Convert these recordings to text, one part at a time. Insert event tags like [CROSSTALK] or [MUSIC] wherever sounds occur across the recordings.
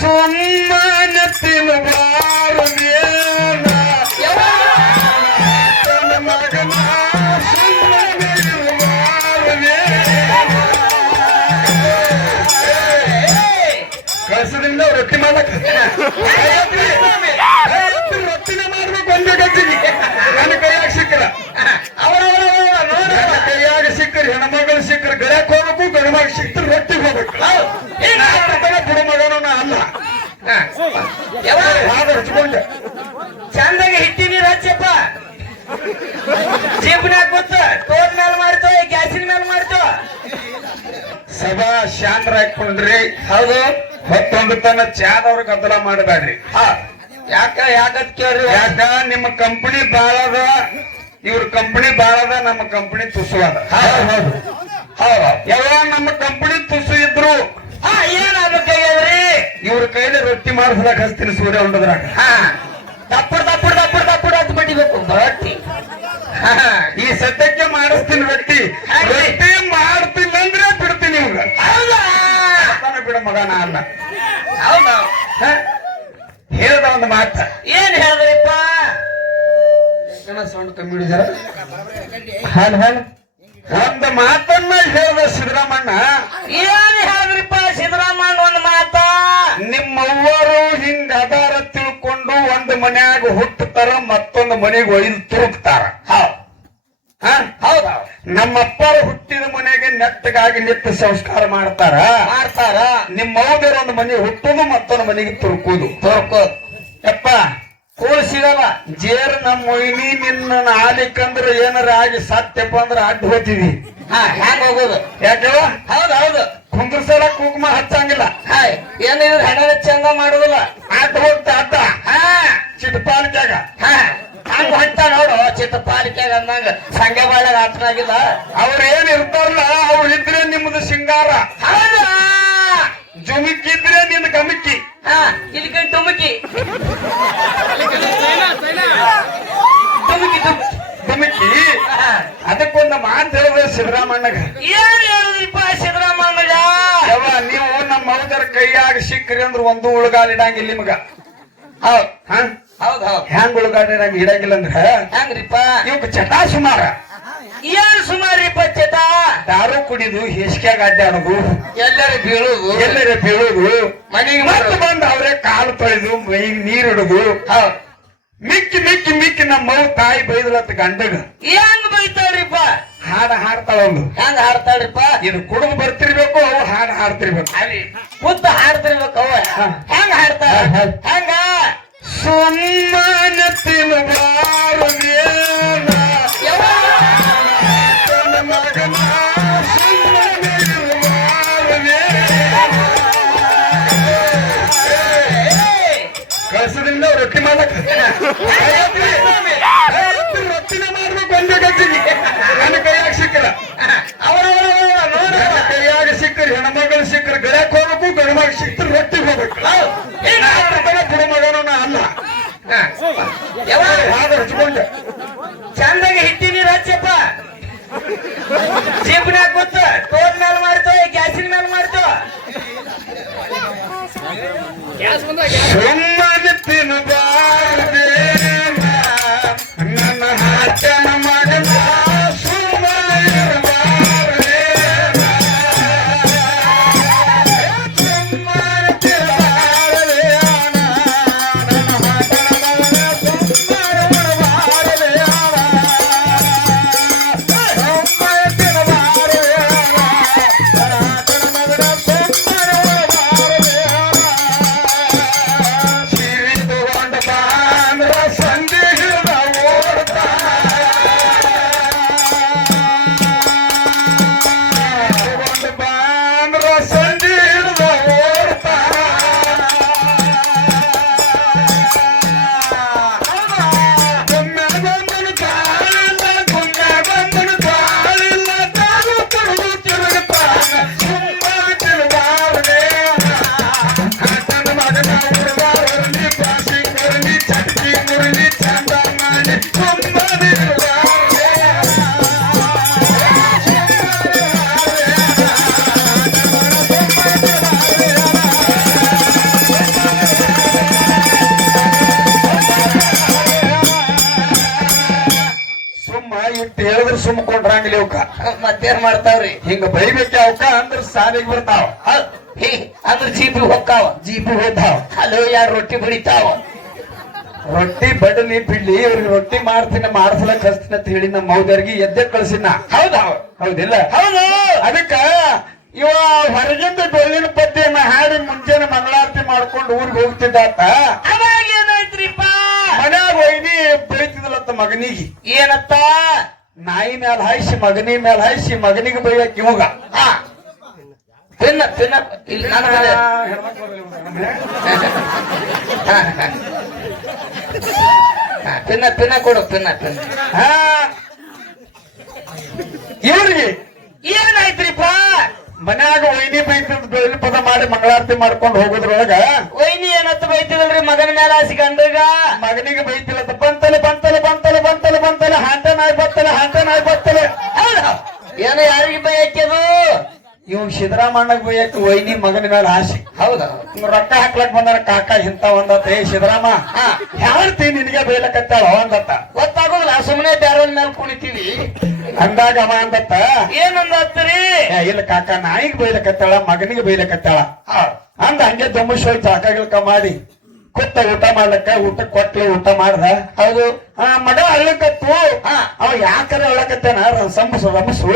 ಸುಮ್ಮನ ತಿನ್ನಬಾರದೇನ ನನ್ನ ಮಗನ ಕಳ್ಸದಿಂದ ರೊಟ್ಟಿ ಮಾಡಕ್ ರೊಟ್ಟಿನ ಮಾಡ್ಬೇಕು ಒಂದೇ ಗಜ್ಜಿಗೆ ನನ್ನ ಕೈಯಾಗ ಸಿಕ್ಕರ ನನ್ನ ಕೈಯಾಗ ಸಿಕ್ಕರ್ ಹೆಣ್ಮಗಳು ಸಿಕ್ಕರ್ ಗಳಕ್ ಹೋಗ್ಬೇಕು ಗಣಮಗ ಸಿಕ್ತರ್ ರೊಟ್ಟಿ ಹೋಗ್ಬೇಕು ಬುಡ ಮಗನು ನಾ ಅಲ್ಲ ಹಾಗ ಹಚ್ಕೊಂಡೆ ಚಂದಾಗಿ ಹಿಟ್ಟಿ ನೀರ್ ಹಚ್ಚಪ್ಪ ಜೀಪ್ನ್ಯಾಗ ಕೂತ ಟೋರ್ ಮೇಲೆ ಮಾಡ್ತೋ ಗ್ಯಾಸಿನ ಮೇಲೆ ಮಾಡ್ತೋ. ಸಭಾ ಶಾಂತರ ಹಾಕೊಂಡ್ರಿ ಹೌದು ಮತ್ತೊಂದು ತನ್ನ ಚಾದವ್ರ ಗದ್ದಲ ಮಾಡಬೇಡ್ರಿ. ಯಾಕ ಯಾಕತ್ ಕೇಳ್ರಿ? ಯಾಕ ನಿಮ್ಮ ಕಂಪನಿ ಬಾಳದ ಇವ್ರ ಕಂಪನಿ ಬಾಳದ ನಮ್ಮ ಕಂಪನಿ ತುಸು ಅದ ಹೌದು. ಹೌದು. ಯಾವ ನಮ್ಮ ಕಂಪನಿ ತುಸು ಇದ್ರು. ಹಾ ಏನಾಗ್ಬೇಕಾಗ್ಯದ್ರಿ? ಇವ್ರ ರೊಟ್ಟಿ ಮಾಡಿಸ್ಲಾಕ ಹಚ್ತೀನಿ ಸೂರ್ಯ ಉಂಡದ್ರಾಗ ಹಾ. ತಪ್ಪುಡ್ ತಪ್ಪುಡ್ ತಪ್ಪುಡ್ ತಪ್ಪುಡ್ ಹತ್ತು ಬಿಟ್ಟಿಬೇಕು ರೊಟ್ಟಿ. ಈ ಸದ್ಯಕ್ಕೆ ಮಾಡಿಸ್ತೀನಿ ರೊಟ್ಟಿ. ರೊಟ್ಟಿ ಮಾಡ್ತಿಲ್ಲ ಅಂದ್ರೆ ಬಿಡ್ತೀನಿ ಇವ್ಗ ಬಿಡ ಮಗ ನಾ ಅಲ್ಲ. ಹೌದಾ? ಹೇಳ್ದ ಒಂದು ಮಾತ. ಏನ್ ಹೇಳಿದ್ರಿಪ್ಪ? ಸೌಂಡ್ ಕಮ್ಮಿ ಹಿಡಿದಾರ? ಹಾಲ್ ಹಾಲ್ ಒಂದು ಮಾತನ್ನ ಹೇಳ್ದ ಸಿದ್ದರಾಮಣ್ಣ. ಏನ್ ಹೇಳಿದ್ರಿಪ್ಪ ಸಿದ್ದರಾಮಣ್ಣ ಒಂದ್ ಮಾತ ನಿಮ್ಮವ್ವರು ಹಿಂಗ ಅದಾರ ತಿಳ್ಕೊಂಡು ಒಂದು ಮನ್ಯಾಗ ಹುಟ್ಟುತ್ತಾರ ಮತ್ತೊಂದು ಮನೆಗೆ ಒಯ್ದು ತುರುಕ್ತಾರ ಹೌದ್. ಹ? ಹೌದಾ. ನಮ್ಮಪ್ಪರು ಹುಟ್ಟಿದ ಮನೆಗೆ ನೆಟ್ಟಗಾಗಿ ನೆತ್ತ ಸಂಸ್ಕಾರ ಮಾಡ್ತಾರ. ಮಾಡ್ತಾರ. ನಿಮ್ಮ ಮೌದರ ಒಂದು ಮನೆ ಹುಟ್ಟುದು ಮತ್ತೊಂದು ಮನೆಗೆ ತುರುಕುದು. ತುರುಕೋದು. ಯಪ್ಪ ಕೂಳ್ ಸಿಗಲ್ಲ. ಜೇರ್ ನಮ್ಮ ಮೊಯ್ನಿ ನಿನ್ನ ಆಲಿಕ್ಕಂದ್ರ ಏನಾರ ಆಗಿ ಸತ್ಯಪ್ಪ ಅಂದ್ರ ಅಡ್ಡ ಹೋಗ್ತೀವಿ. ಹಾ ಹ್ಯಾಂಗ ಹೋಗೋದು? ಯಾಕೆ ಹೌದ್ ಹೌದು. ಕುಂದ್ರಸಲ ಕುಂಕುಮ ಹಚ್ಚಂಗಿಲ್ಲ. ಹಾಯ್ ಏನಿದ್ರು ಹಣ ಚಂದ ಮಾಡುದಿಲ್ಲ. ಅಡ್ಡ ಹೋಗ್ತಾ ಅಡ್ಡ. ಹಾ ಹಂಗ ಹೊಂಟ ನೋಡು ಚಿತ್ತ ಪಾಲಿಕೆಗೆ ಅಂದಂಗ ಸಂಘ ಬಾಳ್ಯಾಗ ಆತನಾಗಿಲ್ಲ ಅವ್ರ ಏನ್ ಇರ್ತಾರಲ್ಲ ಅವ್ರು ಇದ್ರೆ ನಿಮ್ದು ಸಿಂಗಾರ. ಹೌದಾ? ನಿನ್ ಗಮಿಕ್ಕಿ ಇದಕ್ಕೆ ಡುಮುಕಿ ಡುಮುಕಿ. ಅದಕ್ಕೊಂದು ಮಾತು ಹೇಳಿದ್ರೆ ಸಿದ್ದರಾಮಣ್ಣಗ ಏನ್ ಹೇಳಿದ್ರಿಪ್ಪ ಸಿದ್ದರಾಮಣ್ಣಗ ಯವ್ವ ನೀವು ನಮ್ಮ ಮೌದರ ಕೈಯಾಗ ಸಿಕ್ಕ್ರಿ ಅಂದ್ರೆ ಒಂದು ಉಳ್ಗಾಲಿಡಂಗಿಲ್ಲ ನಿಮಗ. ಹೌದ್. ಹ? ಹ್ಯಾಂಗ ಉಳ್ಗಾಡ್ರಿ ನಮ್ಗೆ ಇಡಂಗಿಲ್ಲ ಅಂದ್ರ? ಹೆಂಗ್ರಿಪ್ಪ ಇವಕ್ ಚಟ ಸುಮಾರ. ಏನ್ ಸುಮಾರಿ ಚಟ? ದಾರು ಕುಡಿದು ಹೆಸ್ಕ್ಯಾಗ ಅಡ್ಡಾಡುದು ಎಲ್ಲರ ಬೀಳುದು. ಎಲ್ಲರ ಬೀಳುದು. ಮನೆಗೆ ಮತ್ತೆ ಬಂದು ಅವರೇ ಕಾಲು ತೊಳೆದು ಮೈಗೆ ನೀರಿಡುದು ಹಿಡುದು ಮಿಕ್ಕಿ ಮಿಕ್ಕಿ ಮಿಕ್ಕಿ ನಮ್ಮ ಮಗು ತಾಯಿ ಬೈದಲತ್ತ ಗಂಡಗ. ಹೆಂಗ್ ಬೈತಾಳ್ರಿಪ್ಪ ಹಾಡ ಹಾಡ್ತಾಳ ಒಂದು ಹೆಂಗ್ ಹಾಡ್ತಾಳ್ರಿಪ್ಪ? ಇದು ಕುಡುಗು ಬರ್ತಿರ್ಬೇಕು ಅವು ಹಾಡು ಹಾಡ್ತಿರ್ಬೇಕು. ಉದ್ದ ಹಾಡ್ತಿರ್ಬೇಕು ಅವ. ಹೆಂಗ್ ಹಾಡ್ತಾಳ. ಹೆಂಗ ಸುಮ್ಮನೆ ತಿನ್ನಬಾರದೇನ ನನ್ನ ಮಗನ ಕಳ್ಸದಿಂದ ರೊಟ್ಟಿ ಮಾಡಕ್ ರೊಟ್ಟಿನ ಮಾಡ್ಬೇಕು ಒಂದೇ ಗಜ್ಜಿಗೆ ನನ್ನ ಕೈಯಾಗ ಸಿಕ್ಕರ ನನ್ನ ಕೈಯಾಗ ಸಿಕ್ಕರ್ ಹೆಣ್ಮಗಳು ಸಿಕ್ಕರು ಗಳಕ್ ಹೋಗ್ಬೇಕು. ಗಣಮಗ ಸಿಕ್ಕರು ರೊಟ್ಟಿ ಹೋಗ್ಬೇಕು ಬುಡ ಮಗನು ನಾ ಅಲ್ಲ ಹಾಗ ಹಚ್ಕೊಂಡೆ ಚಂದಾಗಿ ಹಿಟ್ಟಿ ನೀರ್ ಹಚ್ಚಪ್ಪ ಜೀಪ್ನ್ಯಾಗ ಕೂತ ಟೋಲ್ ಮೇಲೆ ಮಾಡ್ತೋ ಗ್ಯಾಸಿನ ಮೇಲೆ ಮಾಡ್ತೋ. ಸುಮ್ಮನೆ ತಿನ್ನಬಾರದೇನ ಸುಮ್ಕೊಂಡ್ರಂಗಿಲ್ಲ ಅವ್ಕ. ಮತ್ತೇನ್ ಮಾಡ್ತಾವ್ರಿ? ಹಿಂಗ ಬೈಬೇಕ ಅವಕ್ಕ ಅಂದ್ರ ಸಾಲಿಗೆ ಬರ್ತಾವ. ಅಂದ್ರ ಜೀಪಿ ಹೋಗ್ತಾವ. ಜೀಪಿ ಹೋಗ್ತಾವ. ಹಲೋ ಯಾರು ರೊಟ್ಟಿ ಬಡಿತಾವ? ರೊಟ್ಟಿ ಬಡಲಿ ಬಿಡ್ಲಿ ಇವ್ರಿಗೆ ರೊಟ್ಟಿ ಮಾಡ್ತೀನಿ ಮಾಡ್ಸಲಕ್ ಕಳಿಸ್ತೀನಿ ಅಂತ ಹೇಳಿ ನಮ್ಮ ಮೌದರ್ಗಿ ಎದ್ದೆ ಕಳ್ಸಿನ. ಹೌದಾ ಹೌದಿಲ್ಲ? ಹೌದು. ಅದಕ್ಕ ಇವ ಹೊರಗಿಂದ ಡೊಳ್ಳಿನ ಪದ್ಯನ ಹಾಡಿ ಮುಂಜಾನೆ ಮಂಗಳಾರತಿ ಮಾಡ್ಕೊಂಡು ಊರಿಗೆ ಹೋಗ್ತಿದ್ದ ಅವಾಗ ಏನಾಯ್ತ್ರಿಪ್ಪ? ಮನ್ಯಾಗ ಒಯ್ನಿ ಬೈತಿದ್ಲತ್ತ ಮಗನಿಗೆ. ಏನತ್ತ? ನಾಯಿ ಮ್ಯಾಲ ಹಾಯಿಸಿ ಮಗನಿ ಮ್ಯಾಲ ಹಾಯಿಸಿ ಮಗನಿಗೆ ಬೈಯಕ್ ಇವಾಗ. ತಿನ್ನ ತಿನ್ನ. ಇಲ್ಲಿ ನನ್ನ ಕಡೆ ತಿನ್ನ ತಿನ್ನ ಕೊಡು ತಿನ್ನ ತಿನ್ನ. ಹಾ. ಇವ್ರಿಗೆ ಏನಾಯ್ತ್ರಿಪ್ಪ? ಮನ್ಯಾಗ ವೈನಿ ಬೈತಿದ್ ಬೇಲಿ ಪದ ಮಾಡಿ ಮಂಗಳಾರತಿ ಮಾಡ್ಕೊಂಡು ಹೋಗೋದ್ರೊಳಗ ವೈನಿ ಏನತ್ತ ಬೈತಿದಲ್ರಿ ಮಗನ ಮೇಲೆ ಹಾಸಿಕೊಂಡ್ರಿಗ ಮಗನಿಗೆ ಬೈತಿಲ್ಲ ಬಂತಲ್ಲ ಬಂತಲೆ ನಾಯಿ ಬತ್ತಲೆ ಹಂತ ನಾಯಿ ಬತ್ತಲೆ. ಏನ ಯಾರಿಗೆ ಭಯ ಹಾಕ್ಯದು ಇವ್ ಸಿದ್ದರಾಮಣ್ಣಗ್ ಬೈಯಕ್ ವೈನಿ ಮಗನ ಮೇಲೆ ಆಸೆ. ಹೌದಾ? ರೊಕ್ಕ ಹಾಕ್ಲಕ್ ಬಂದಾರ ಕಾಕ ಇಂತ ಒಂದತ್ತ. ಏ ಸಿದ್ದರಾಮ ಹಾ. ಯಾವತ್ತಿ ನಿನಗೆ ಬೈಲಕತ್ತಾಳ ಒಂದತ್ತ ಗೊತ್ತಾಗೋದಿಲ್ಲ ಸುಮ್ಮನೆ ಬ್ಯಾರಲ್ ಮೇಲೆ ಕುಣಿತೀವಿ. ಅಂದಾಗ ಅವ ಅಂದತ್ತ. ಏನಂದತ್ರಿ? ಇಲ್ಲ ಕಾಕ ನಾಯಿಗೆ ಬೈಲಕತ್ತಾಳ ಮಗನಿಗೆ ಬೈಲಕತ್ತಾಳ. ಅಂದ ಹಂಗೆ ದಮ್ಮಶ್ ಹೋಗಿ ಜಾಕಗಿಲ್ಕ ಮಾಡಿ. ಕೊತ್ತ ಊಟ ಮಾಡ್ಲಕ್ಕ ಊಟ ಕೊಟ್ಲಿ ಊಟ ಮಾಡ್ದ. ಹೌದು. ಆ ಮಡ ಅಳ್ಳಕತ್ತು. ಅವ ಯಾಕರ ಅಳ್ಳಕತ್ತೇನ ಸಂಬಸು ರಂಬಸು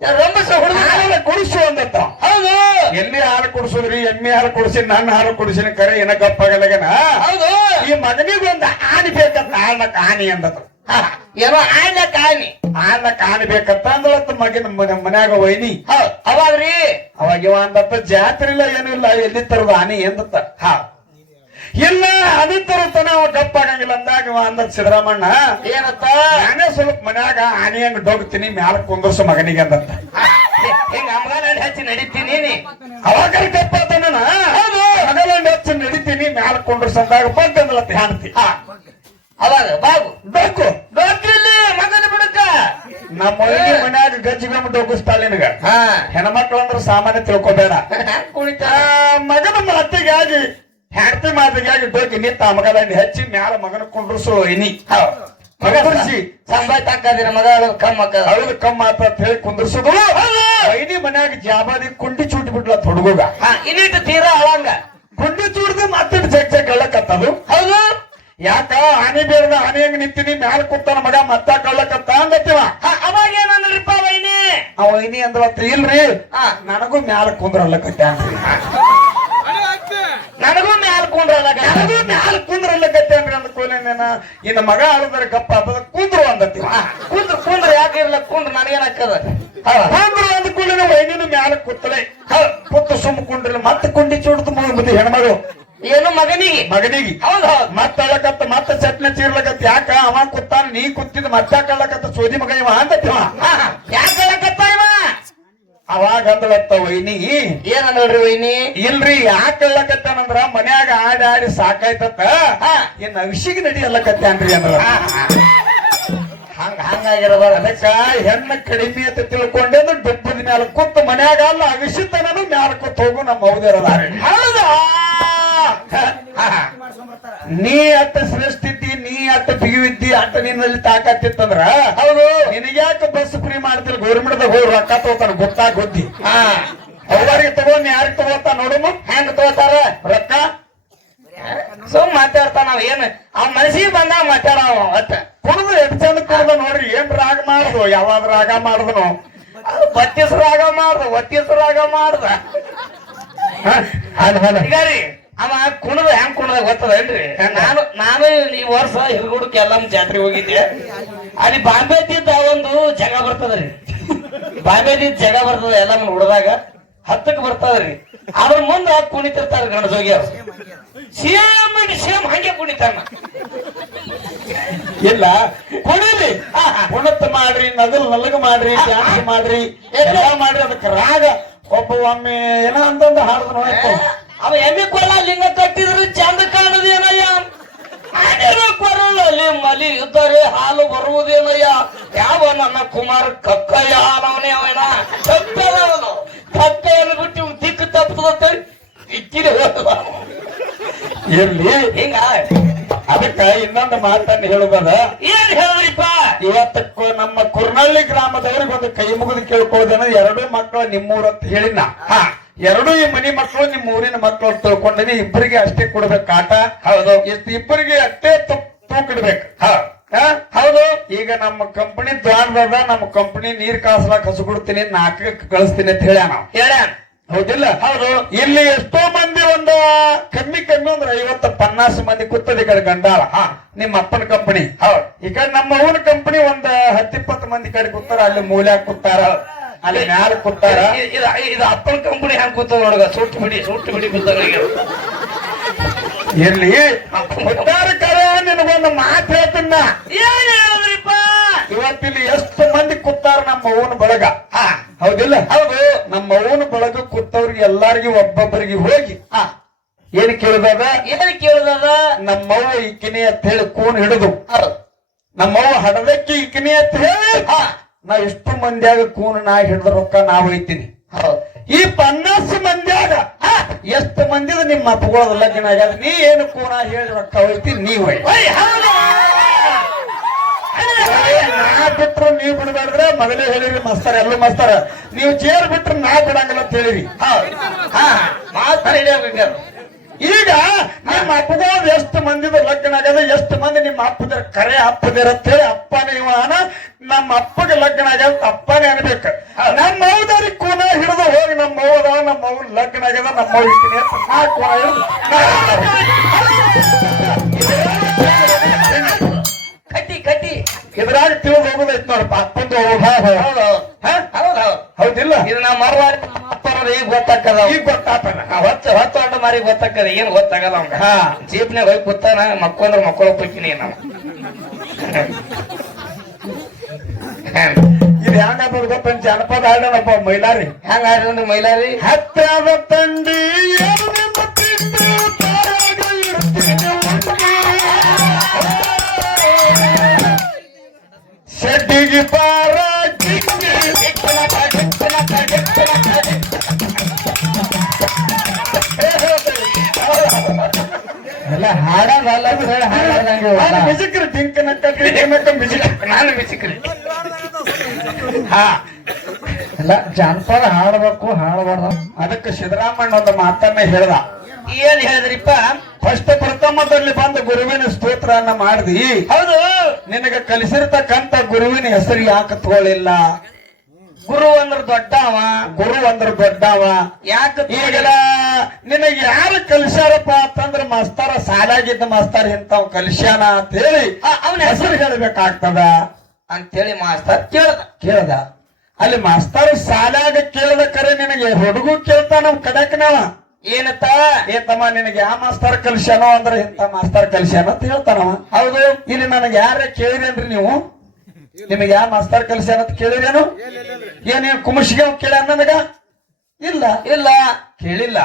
ರಂಬಸ. ಹುಡುಗ ಹಾಲ ಕುಡಿಸು ಅಂದತ್ತ. ಹೌದು. ಎಲ್ಲಿ ಹಾಲು ಕುಡಿಸಿದ್ರಿ ಎಮ್ಮೆ ಹಾಲು ಕುಡಿಸಿ ನನ್ನ ಹಾಲು ಕುಡಿಸಿನ ಕರೆ ಏನ ಗಪ್ಪಾಗಲ್ಲಗನ ಹೌದು. ಈ ಮಗನಿಗೊಂದು ಆನಿ ಬೇಕಂತ ಆಡ್ಲಕ್ಕ ಆನಿ ಅಂದತ್ತ. ಏನೋ ಆಯ್ಲ ಕಾಣಿ ಆಡ್ಲಕ್ಕ ಆನಿ ಬೇಕಂತ ಅಂದಳತ್ತ ಮಗಿನ ಮನ- ಮನ್ಯಾಗ ಒಯ್ನಿ ಅವಾಗ್ರಿ. ಅವಾಗ ಇವ ಅಂದತ್ತ ಜಾತ್ರೆ ಇಲ್ಲ ಏನೂ ಇಲ್ಲ ಎಲ್ಲಿ ತರದ ಆನಿ ಎಂದತ್ತ ಹಾ. ಇಲ್ಲ ಅನಿ ಅವ ಡಪ್ಪ ಆಗಂಗಿಲ್ಲ ಅಂದಾಗ ಅಂದ ಸಿದ್ದರಾಮಣ್ಣ ಏನತ್ತ? ನಾನೇ ಸ್ವಲ್ಪ ಮನ್ಯಾಗ ಆನಿ ಹಂಗ ಡೊಗ್ತೀನಿ ಮ್ಯಾಲ ಕುಂದರ್ಸು ಮಗನಿಗೆ ಅಂದಂತ ಹಿಂಗ ಅಮ್ಗಾಲ ಹಚ್ಚಿ ನಡಿತೀನಿ. ಅವಾಗ ಗಪ್ಪಾತನ ಹೌದು. ಮಗನ ಹೆಚ್ಚು ನಡಿತೀನಿ ಮ್ಯಾಲ ಕುಂದರ್ಸಂದಾಗ ಅಂದಾಗ ಹೆಣ್ತಿ. ಹಾ. ಅವಾಗ ಬಾಬು. ಬೇಕು. ಡೊಕ್ಕಿಲ್ಲಿ ಮಗನ ಬಿಡಕ. ನಮ್ಮ ಮನೆಗೆ ಮನ್ಯಾಗ ಗಜ್ಜಿಗಮ್ಮ ಡೊಗ್ಗಿಸ್ತಾಳ ನಿನಗ. ಹಾ. ಹೆಣ್ಮಕ್ಳು ಅಂದ್ರೆ ಸಾಮಾನ್ಯ ತಿಳ್ಕೊಬೇಡ. [LAUGHS] ಮಗನ ಮಾತಿಗಾಗಿ ಹೆಂಡತಿ ಮಾತಿಗಾಗಿ ಡೋಗಿ ನಿಂತ ಮಗನ ಹಚ್ಚಿ ಮ್ಯಾಲ ಮಗನ ಕುಂಡ್ರಸು ಇನಿ. ಕುಂಡ್ರಿಸಿ. ಸಂಬಾಯ್ ತಾಕದಿರ ಮಗ ಕಮ್ಮ ಅಳದ ಕಮ್ಮ ಆತ ಅಂತ ಹೇಳಿ ಕುಂದ್ರಸುದು ಐನಿ ಮನ್ಯಾಗ ಜಾಬಾದಿ ಕುಂಡಿ ಚೂಟಿ ಬಿಡ್ಲ ಹುಡುಗ ಇನ್ನಿಟ್ಟು ತೀರಾ ಅಳಂಗ. ಕುಂಡಿ ಚೂಡ್ದು ಮತ್ತೆ ಜಗ್ ಜಗ್ ಕಳ್ಳಕತ್ತದು ಹೌದು. ಯಾಕ? ಆನೆ ಬೇರ್ದ ಆನೆ ಹೆಂಗ್ ನಿಂತೀನಿ? ಮ್ಯಾಲ ಕೂತಾನ ಮಗ ಮತ್ತ ಕಳ್ಳಕತ್ತ ಅಂದತ್ತಿವ ಅವಾಗ ಏನಂದ್ರಿಪ್ಪ ವೈನಿ? ಆ ವೈನಿ ಅಂದ್ರ ಇಲ್ರಿ. ನನಗೂ ಮ್ಯಾಲ ಕುಂದ್ರಲ್ಲಕತ್ತ ಅಂದ್ರಿ ಕುಂಡ್ರಲ್ಲ ನನಗೂ ಮ್ಯಾಲ ಕುಂದ್ರಲ್ಲಕತ್ತೆ ಅಂದ್ರಿ ಅಂದ ಕೂಲೇನ ಇನ್ನ ಮಗ ಅಳದ್ರ ಗಪ್ಪ ಕುಂದ್ರು ಅಂದತ್ತಿವ ಕುಂದ್ರ ಕುಂದ್ರ ಯಾಕೆ ಇರ್ಲ? ಕುಂದ್ರ ನನಗೇನಾಗ್ತದ? ಕುಂದ್ರು ಅಂದ ಕೂಲೇನ ವೈನಿನ ಮ್ಯಾಲ ಕುತ್ತಲೆ ಕುತ್ತು ಸುಮ್ಮ ಕುಂಡ್ರಿಲ್ಲ. ಮತ್ತೆ ಕುಂಡಿ ಚೂಡ್ದು ಮುದಿ ಹೆಣ್ಮಗಳು ಏನು ಮಗನಿಗೆ? ಮಗನಿಗೆ. ಹೌದ್ ಹೌದ್. ಮತ್ತ ಅಳಕತ್ತ ಮತ್ತ ಚಟ್ನೆ ಚೀರ್ಲಕತ್ತ. ಯಾಕ ಅವ ಕುತ್ತಾನ ನೀ ಕುತ್ತಿದ್ ಮತ್ತೆ ಕಳ್ಳಕತ್ತ ಸೋದಿ ಮಗ ಇವ ಅಂದತ್ತಿವ ಹಾ, ಯಾಕ್ ಹೇಳಕತ್ತ ಇವ ಅವಾಗ ಅಂದಳತ್ತ ವೈನಿ. ಏನಂದ್ರಿ ವೈನಿ? ಇಲ್ರಿ ಯಾಕೆ ಅಲ್ಲಕತ್ತಾನಂದ್ರ ಮನ್ಯಾಗ ಆಡಿ ಆಡಿ ಸಾಕಾಯ್ತತ್ತ ಹಾ. ಇನ್ ನಡಿ ಅಲ್ಲಕತ್ತಾನ್ರಿ ಅಂದ್ರ. ಹಂಗ ಹಂಗಾಗಿರದ ಅದಕ್ಕ ಹೆಣ್ಣ ಕಡಿಮೆ ಅಂತ ತಿಳ್ಕೊಂಡೇನು ಡುಬ್ಬದ ಮ್ಯಾಲ ಕೂತ್ ಮನ್ಯಾಗ ಅಲ್ಲ ಅವಿಷಿತನೂ ಮ್ಯಾಲ ಕೂತ್ ಹೋಗು ನಮ್ಮ ಹೌದಿರೋದಾರೆ ಹೌದಾ? ನೀ ಅತ್ತ ಶ್ರೇಷ್ಠ ನೀ ಅತ್ತ ಬಿಗಿವಿದ್ದಿ ಅಟ್ಟ ನಿನ್ನಲ್ಲಿ ತಾಕತ್ತಿತ್ತಂದ್ರ ಹೌದು. ನಿನಗ್ಯಾಕ ಬಸ್ ಫ್ರೀ ಮಾಡ್ತಿಲ್ಲ ಗೌರ್ಮೆಂಟ್ದಾಗ ಹೋಗಿ ರೊಕ್ಕ ತಗೋತಾರ ಗೊತ್ತಾಗ ಗೊತ್ತಿ ಹಾ. ಅವ್ರಿಗೆ ತಗೊಂಡ್ ಯಾರಿಗೆ ತಗೋತಾ ನೋಡಮ್ಮ? ಹೆಂಗ್ ತಗೋತಾರ? ರೊಕ್ಕ? ಸುಮ್ ಮಾತಾಡ್ತಾನ ನಾವ್ ಏನ್ ಆ ಮನಸ್ಸಿಗೆ ಬಂದಾಗ ಮಾತಾಡ ಅತ್ತ ಕುಡ್ದು ಎಷ್ಟು ಚಂದ ಕುಡ್ದು ನೋಡ್ರಿ ಏನ್ ರಾಗ ಮಾಡುದು? ಯಾವಾಗ ರಾಗ ಮಾಡುದನು? ಬತ್ತೀಸ್ ರಾಗ ಮಾಡ್ದ ಒತ್ತಿಸ ರಾಗ ಮಾಡ್ದ. ಈಗ ರೀ ಅವ ಕುಣದ ಹೆಂಗ್ ಕುಣದ ಗೊತ್ತದೇನ್ರಿ ನಾನು ನಾನು ಈ ವರ್ಷ ಹಿರಗುಡಕ್ಕೆ ಎಲ್ಲ ಜಾತ್ರೆ ಹೋಗಿದ್ದೆ. ಅಲ್ಲಿ ಬಾಂಬೆ ಬರ್ತದ್ರಿ. ಬಾಂಬೆದಿ ಜಗ ಬರ್ತದ ಎಲ್ಲ ಹುಡ್ದಾಗ ಹತ್ತಕ್ ಬರ್ತದ್ರಿ. ಅದ್ರ ಮುಂದ ಕುಣಿತಿರ್ತಾರ ಗಣಜೋಗಿ ಅವ್ರು ಸೇಮ್ ಸೇಮ್ ಹಂಗೆ ಕುಣಿತಾನ. ಇಲ್ಲ ಕುಣಿಲಿ. ಕುಣತ್ ಮಾಡ್ರಿ ನಗಲ್ ನಲಗ ಮಾಡ್ರಿ ಡ್ಯಾನ್ಸ್ ಮಾಡ್ರಿ ಎಲ್ಲ ಮಾಡ್ರಿ ಅದಕ್ಕೆ ರಾಗ. ಒಬ್ಬ ಒಮ್ಮೆ ಏನ ಅಂತಂದ ಹಾಡದ್ ನೋಡ್ತ ಅವ ಎಮ್ಮೆ ಕೊಲ್ಲ ಲಿಂಗ ಕಟ್ಟಿದ್ರೆ ಚಂದ ಕಾಣದೇನಯ್ಯ? ಕೊರಳಲ್ಲಿ ಮಲಿ ಇದ್ದರೆ ಹಾಲು ಬರುವುದೇನಯ್ಯ? ನನ್ನ ಕುಮಾರ ಕಕ್ಕಯ್ಯ ಅವನೇ. ಅವನ. ಕಕ್ಕದವನು ಕಕ್ಕೆಯನ್ನು ಬಿಟ್ಟು ದಿಕ್ಕು ತಪ್ಪದಂತ ಇಕ್ಕಿರಿ ಇರ್ಲಿ. ಹಿಂಗ. ಅದಕ್ಕ ಇನ್ನೊಂದು ಮಾತನ್ನ ಹೇಳುದದ. ಏನ್ ಹೇಳಿಪ್ಪ ಇವತ್ತ ನಮ್ಮ ಕುರ್ನಳ್ಳಿ ಗ್ರಾಮದವರಿಗೆ ಒಂದು ಕೈ ಮುಗಿದು ಕೇಳ್ಕೊಳ್ಳೋದೇನ ಎರಡು ಮಕ್ಕಳು ನಿಮ್ಮೂರ ಅಂತ ಹೇಳಿನ. ಹಾ ಎರಡು ಈ ಮನಿ ಮಕ್ಕಳು ನಿಮ್ಮ ಊರಿನ ಮಕ್ಕಳು ಅಂತ ತಿಳ್ಕೊಂಡಿನಿ. ಇಬ್ಬರಿಗೆ ಅಷ್ಟೇ ಕೊಡ್ಬೇಕು ಆಟ. ಹೌದು. ಇಬ್ಬರಿಗೆ ಅಷ್ಟೇ ತಪ್ಪು ತೂಕಿಡ್ಬೇಕು. ಹಾ? ಹೌದು. ಈಗ ನಮ್ಮ ಕಂಪನಿ ದ್ವಾರದಾಗ ನಮ್ಮ ಕಂಪನಿ ನೀರ್ ಕಾಸಲಾಕ ಹಸು ಕೊಡ್ತೀನಿ ನಾಲ್ಕಕ್ಕೆ ಕಳಿಸ್ತೀನಿ ಅಂತ ಹೇಳ್ಯಾನ ಹೇಳ್ಯಾನ. ಹೌದಿಲ್ಲ? ಹೌದು. ಇಲ್ಲಿ ಎಷ್ಟೋ ಮಂದಿ ಒಂದು ಕಮ್ಮಿ ಕಮ್ಮಿ ಅಂದ್ರೆ ಐವತ್ತ ಪನ್ನಾಸ್ ಮಂದಿ ಕೂತದ ಈ ಕಡೆ ಗಂಡಾಳ. ಹಾ ನಿಮ್ಮ ಅಪ್ಪನ ಕಂಪನಿ ಹೌದು. ಈ ಕಡೆ ನಮ್ಮ ಅವನ ಕಂಪನಿ ಒಂದ್ ಹತ್ತಿಪ್ಪತ್ತು ಮಂದಿ ಕಡೆ ಕೂತಾರ ಅಲ್ಲಿ ಮೂಲ್ಯಾಗ ಕೂತಾರ ಅಲ್ಲಿ ಮ್ಯಾಲ ಕೂತಾರ. ಇದು ಇದು ಅಪ್ಪನ ಕಂಪನಿ ಹೆಂಗ್ ಕೂತದ ನೋಡಗ? ಸುಟ್ಟು ಬಿಡಿ ಸುಟ್ಟು ಬಿಡಿ ಕೂತಾರ ಇರ್ಲಿ. ಕೂತಾರ ಕರೆ ನಿನಗೊಂದು ಮಾತು ಹೇಳ್ತೀನಿ ಇವತ್ತಿಲ್ಲಿ ಎಷ್ಟು ಮಂದಿ ಕೂತಾರ ನಮ್ಮ ಅವನ ಬಳಗ? ಹೌದಿಲ್ಲ? ಹೌದು. ನಮ್ಮ ಅವನ ಬಳಗ ಕೂತವ್ರಿಗೆ ಎಲ್ಲಾರ್ಗಿ ಒಬ್ಬೊಬ್ಬರಿಗೆ ಹೋಗಿ ಏನ್ ಕೇಳಿದಾಗ ಏನ್ ಕೇಳ್ದದ? ನಮ್ಮವ್ವ ಈಕಿನಿ ಅಂತ ಹೇಳಿ ಕೂನ್ ಹಿಡಿದು. ನಮ್ಮವ್ವ ಹಡದಕ್ಕೆ ಈಕಿನಿ ಅಂತ ಹೇಳಿ ನಾ ಇಷ್ಟು ಮಂದಿಯಾಗ ಕೂನ್ ನಾ ಹಿಡಿದ ರೊಕ್ಕ ನಾ ಹೋಯ್ತೀನಿ. ಈ ಪನ್ನಾಸ್ ಮಂದಿಯಾಗ ಎಷ್ಟು ಮಂದಿ ನಿಮ್ಮ ಅಪ್ಪಗಳದ ಲಗ್ನ ಆಗ್ಯಾದ ನೀ ಏನು ಕೂನ ಹೇಳಿ ರೊಕ್ಕ ಹೋಯ್ತಿ ನೀ ಹೋಯ್. ಬಿಟ್ರು ನೀವ್ ಬಿಡಬೇಡ್ರೆ ಮೊದಲೇ ಹೇಳಿರಿ ಮಸ್ತಾರ ಎಲ್ಲೂ ಮಸ್ತಾರ. ನೀವು ಚೇರ್ ಬಿಟ್ರೆ ನಾ ಬಿಡಂಗಿಲ್ಲ ಅಂತ ಹೇಳಿರಿ. ಈಗ ನಿಮ್ಮ ಅಪ್ಪದ ಎಷ್ಟು ಮಂದಿದ ಲಗ್ನ ಆಗದ ಎಷ್ಟು ಮಂದಿ ನಿಮ್ಮ ಅಪ್ಪದ ಕರೆ ಅಪ್ಪದಿರ ಅಂತ ಹೇಳಿ ಅಪ್ಪನೇ ಇವನ ನಮ್ಮ ಅಪ್ಪಗೆ ಲಗ್ನ ಆಗ್ಯದ ಅಪ್ಪನೇ ಅನ್ಬೇಕ. ನಮ್ಮ ಅವ್ದರಿ ಕೂನ ಹಿಡಿದು ಹೋಗಿ ನಮ್ಮ ಅವ್ವದ ನಮ್ಮ ಅವ್ವ ಲಗ್ನ ಆಗ್ಯದ ನಮ್ಮ ಅವ್ವ ಇಟ್ಟಿನಿ ಅಂತ ನಾ ಕೂನ ಹಿಡಿದು ಕಟ್ಟಿ ಕಟ್ಟಿ. ಇದ್ರಾಗ ಹೌದು ಹೌದು. ಹೌದಿಲ್ಲ? ಇದು ನಾವ್ ಮರವಾಡಿ ಅಪ್ಪನವ್ರ ಈಗ ಗೊತ್ತಾಕದ ಈಗ ಗೊತ್ತಾತನ ಹೊತ್ತ ಹೊತ್ತ ಹೊಟ್ಟ ಮಾರಿ ಗೊತ್ತಾಕದ ಏನ್ ಗೊತ್ತಾಗಲ್ಲ ಅವ್ನ ಹಾ. ಜೀಪ್ನಾಗ ಹೋಗಿ ಕೂತಾನ ಮಕ್ಕೊಂದ್ರ ಮಕ್ಕಳು ಹೋಗ್ತೀನಿ ನಾವು. ಇದು ಹೆಂಗ ಗೊತ್ತ ಜನಪದ ಹಾಡನಪ್ಪ ಮೈಲಾರಿ? ಹೆಂಗ ಆಡ್ರಿ ಮೈಲಾರಿ? ನಿಮ್ಮ ತಿಂಡಿ ಹಾಡೋದಂಗೆ ನಾನು ಬಿಸಿಕ್ರಿ. ಹಾ. ಜಾನಪದ ಹಾಡಬೇಕು ಹಾಡಬಾರ್ದು. ಅದಕ್ಕೆ ಸಿದ್ದರಾಮಣ್ಣ ಒಂದು ಮಾತನ್ನ ಹೇಳ್ದ. ಏನ್ ಹೇಳಿದ್ರಿಪ್ಪ? ಫಸ್ಟ್ ಪ್ರಥಮದಲ್ಲಿ ಬಂದ ಗುರುವಿನ ಸ್ತೋತ್ರವನ್ನ ಮಾಡ್ದಿ. ಹೌದು. ನಿನಗೆ ಕಲಿಸಿರ್ತಕ್ಕಂತ ಗುರುವಿನ ಹೆಸರು ಯಾಕೆ ತಗೊಳ್ಳಿಲ್ಲ? ಗುರು ಅಂದ್ರ ದೊಡ್ಡವ. ಗುರು ಅಂದ್ರ ದೊಡ್ಡವ. ಯಾಕೆ ಈಗಲ ನಿನಗೆ ಯಾರು ಕಲಿಸ್ಯಾರಪ್ಪ ಅಂತಂದ್ರ ಮಾಸ್ತಾರ ಸಾಲಾಗಿದ್ದ ಮಾಸ್ತಾರ ಇಂಥವ್ ಕಲಿಸ್ಯಾನ ಅಂತ ಹೇಳಿ ಅವನ ಹೆಸರು? ಅಂತ ಅಂತೇಳಿ ಮಾಸ್ತರ್ ಕೇಳ್ದ. ಕೇಳ್ದ. ಅಲ್ಲಿ ಮಾಸ್ತರ್ ಸಾಲಾಗ ಕೇಳ್ದ ಕರೆ ನಿನಗೆ ಹುಡುಗು ಕೇಳ್ತಾನ ಕಡಕ್ನವ ಏನತ್ತ? ಏತಮ್ಮ ತಮ್ಮ ನಿನಗೆ ಯಾವ ಮಾಸ್ತರ್ ಕಲಿಸ್ಯಾನೋ ಅಂದ್ರೆ ಇಂಥ ಮಾಸ್ತರ್ ಕಲಿಸ್ಯಾನ ಅಂತ ಹೇಳ್ತಾನವ. ಹೌದು. ಇಲ್ಲಿ ನನಗೆ ಯಾರೇ ಕೇಳಿರೇನ್ರಿ ನೀವು? ನಿಮಗೆ ಯಾವ ಮಾಸ್ತರ್ ಕಲಿಸ್ಯಾರ ಅಂತ ಕೇಳಿರೇನು? ಏನೇನು ಕುಮಶಿಗೆ ಕೇಳ ನನಗ? ಇಲ್ಲ. ಇಲ್ಲ. ಕೇಳಿಲ್ಲ.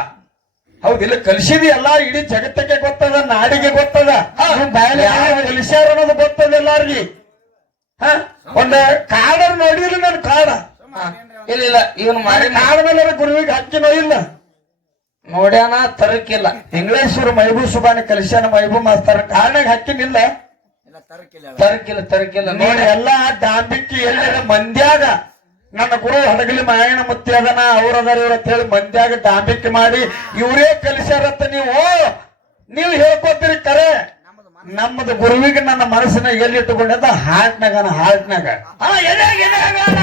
ಹೌದಿಲ್ಲ ಕಲಿಸಿದಿ ಎಲ್ಲ ಇಡೀ ಜಗತ್ತಕ್ಕೆ ಗೊತ್ತದ ನಾಡಿಗೆ ಗೊತ್ತದ. ಯಾರು ಕಲಿಸ್ಯಾರ ಅನ್ನೋದು ಗೊತ್ತದ ಎಲ್ಲಾರ್ಗಿ? ಹ? ಒಂದ ಕಾಡ ನೋಡಿದ್ರಿ ನನ್ ಕಾಡ? ಇಲ್ಲ ಇಲ್ಲ. ಇವನು ಮಾಡಿ ಕಾಡ ಮೇಲೆ ಗುರುವಿಗೆ ಹಕ್ಕಿನೋ ಇಲ್ಲ ನೋಡ್ಯಾನ ತರಕಿಲ್ಲ. ಇಂಗ್ಲೇಶ್ವರ ಮೈಬೂ ಸುಬಾನಿ ಕಲಿಸ್ಯಾನ ಮೈಬೂ ಮಾಸ್ತಾರ ಕಾರಣಕ್ಕೆ ಹಕ್ಕಿನಿಲ್ಲ ತರಕಿಲ್ಲ ತರಕಿಲ್ಲ ನೋಡಿ ನೋಡಿ. ಎಲ್ಲ ದಾಂಬಿಕ್ಕಿ ಎಲ್ಲ ಮಂದ್ಯಾಗ? ನನ್ನ ಗುರು ಹಡಗಲಿ ಮಾಯಣ ಮುತ್ತಿ ಅದನ ಅದರ ಇವ್ರ ಅಂತ ಹೇಳಿ ಮಂದ್ಯಾಗ ದಾಂಬಿಕ್ಕಿ ಮಾಡಿ ಇವರೇ ಕಲಿಸ್ಯಾರತ್ತ ನೀವು. ನೀವು ಹೇಳ್ಕೊತೀರಿ ಕರೆ. ನಮ್ಮದು ಗುರುವಿಗೆ ನನ್ನ ಮನಸ್ಸಿನ ಎಲ್ಲಿ ಇಟ್ಟುಕೊಂಡದ ಹಾರ್ಟ್ನಾಗ. ಹಾರ್ಟ್ನಾಗ ಹಾ ಎದ್ಯಾಗ ಎದ್ಯಾಗ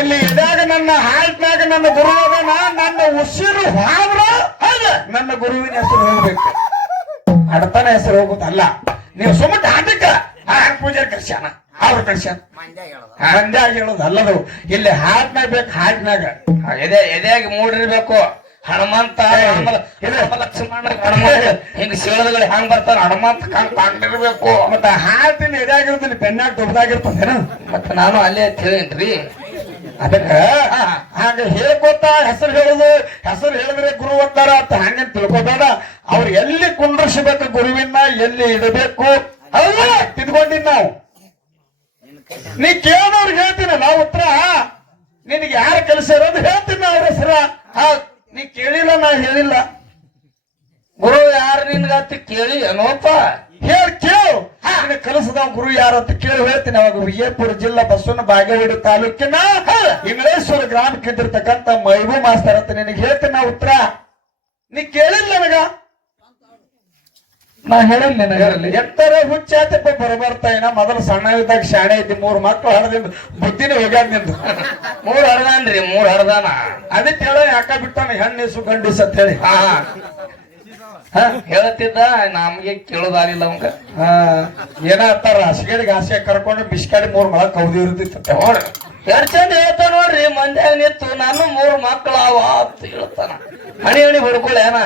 ಇಲ್ಲಿ ಇದಾಗ ನನ್ನ ಹಾರ್ಟ್ನಾಗ ನನ್ನ ಗುರು ಅದನ ನನ್ನ ಉಸಿರು ಹಾದ್ರ ಹೌದ. ನನ್ನ ಗುರುವಿನ ಹೆಸರು ಹೋಗ್ಬೇಕು. ಅಡತನ ಹೆಸರು ಹೋಗುದಲ್ಲ ನೀವು ಸುಮ್ಮನೆ ಆಟಕ್ಕ ಪೂಜೆ ಕರ್ಸ್ಯಾನ ಅವ್ರು ಕರ್ಸ್ಯಾನ. ಮಂದ್ಯಾಗ ಹೇಳೋದು. ಅಲ್ಲದು ಇಲ್ಲಿ ಹಾರ್ಟ್ನಾಗ ಬೇಕು ಹಾರ್ಟ್ನಾಗ ಎದೆ ಎದೆಯಾಗಿ ಮೂಡಿರ್ಬೇಕು. ಹನುಮಂತ ಲಕ್ಷ್ಮಣ ಹಿಂಗ ಸೀಳದಗಳು ಹೆಂಗ್ ಬರ್ತಾರ ಹನುಮಂತ ಕಂಡ್ ಕಂಡಿರ್ಬೇಕು ಮತ್ತ ಹಾರ್ಟಿನ ಎದಾಗಿರೋದಿಲ್ಲ ಬೆನ್ನಾಗ ದೊಡ್ಡದಾಗಿರ್ತದೇನ ಮತ್ತ ನಾನು ಅಲ್ಲೇ ಅಂತ ಹೇಳೇನ್ರಿ. ಅದಕ್ಕ ಹಂಗ ಹೇಳ್ಕೊತ ಹೆಸರು ಹೇಳುದು. ಹೆಸರು ಹೇಳಿದ್ರೆ ಗುರು ಅಂತಾರ ಅಂತ ಹಂಗೇನ್ ತಿಳ್ಕೊಬೇಡ. ಅವ್ರು ಎಲ್ಲಿ ಕುಂಡ್ರಿಸಬೇಕು ಗುರುವಿನ ಎಲ್ಲಿ ಇಡಬೇಕು? ಹೌದು ತಿದ್ಕೊಂಡಿದ್ ನಾವು. ನೀ ಕೇಳೋರ್ಗೆ ಹೇಳ್ತೀನಿ ನಾವು ಉತ್ತರ ನಿನಗೆ ಯಾರು ಕೆಲಸ ಇರೋದು ಹೇಳ್ತೀನಿ ಅವ್ರ ಹೆಸರ. ನೀ ಕೇಳಿಲ್ಲ ನಾ ಹೇಳಿಲ್ಲ. ಗುರು ಯಾರು ನಿನ್ಗಂತ ಕೇಳಿ ಏನೋಪ್ಪ? ಹೇಳ್ ಕೇಳು. ನಿನಗೆ ಕೆಲಸದ ಗುರು ಯಾರು ಅಂತ ಕೇಳಿ ಹೇಳ್ತೀನಿ ಅವಾಗ ವಿಜಯಪುರ ಜಿಲ್ಲಾ ಬಸವನ ಬಾಗೇವಾಡಿ ತಾಲೂಕಿನ ಇಂಗಳೇಶ್ವರ ಗ್ರಾಮಕ್ಕೆ ಇದ್ದಿರ್ತಕ್ಕಂಥ ಮೈಬೂ ಮಾಸ್ತರ್ ಅಂತ ನಿನಗೆ ಹೇಳ್ತೀನಿ ನಾ ಉತ್ತರ. ನೀ ಕೇಳಿಲ್ಲ ನನಗ. ನಾ ನಿನಗರಲ್ಲಿ ಎತ್ತರ ಹುಚ್ಚಾತಪ್ಪ ಬರಬರ್ತಾ ಏನ ಮೊದಲು ಸಣ್ಣ ಇದ್ದಾಗ ಶಾಣೆ ಐತಿ ಮೂರು ಮಕ್ಳು ಹಡದಿಂದ ಬುದ್ಧಿನ ಹೋಗ್ಯಾದ ನಿಂದು. ಮೂರ್ ಹಡ್ದಾನ್ರಿ ಮೂರ್ ಹರದಾನ. ಅದಕ್ಕೆ ಹೇಳ ಯಾಕ ಬಿಟ್ಟಾನ? ಹೆಣ್ಣಿಸು ಗಂಡಿಸ್ ಅಂತ ಹೇಳಿ. ಹಾ. ಹೇಳ್ತಿದ್ದ ನಮ್ಗೆ ಕೇಳೋದಾಗಿಲ್ಲ ಅವಂಗ. ಏನ ಅಂತಾರ ಹಸಿಗೆಡಿಗೆ ಹಾಸಿಗೆ ಕರ್ಕೊಂಡು ಬಿಸ್ಕಾಡಿ ಮೂರ್ ಮಳ ಕೌದಿ ಇರ್ತಿತ್ತ. ನೋಡ್ರಿ ಎರಡ್ ಚಂದ ಹೇಳ್ತಾನ ನೋಡ್ರಿ ಮಂದ್ಯಾಗ ನಿಂತು ನಾನು ಮೂರು ಮಕ್ಕಳು ಅವ ಅಂತ ಹೇಳ್ತಾನ. ಹಣಿ ಹಣಿ ಹೊಡ್ಕೊಳ್ಳ ಏನ?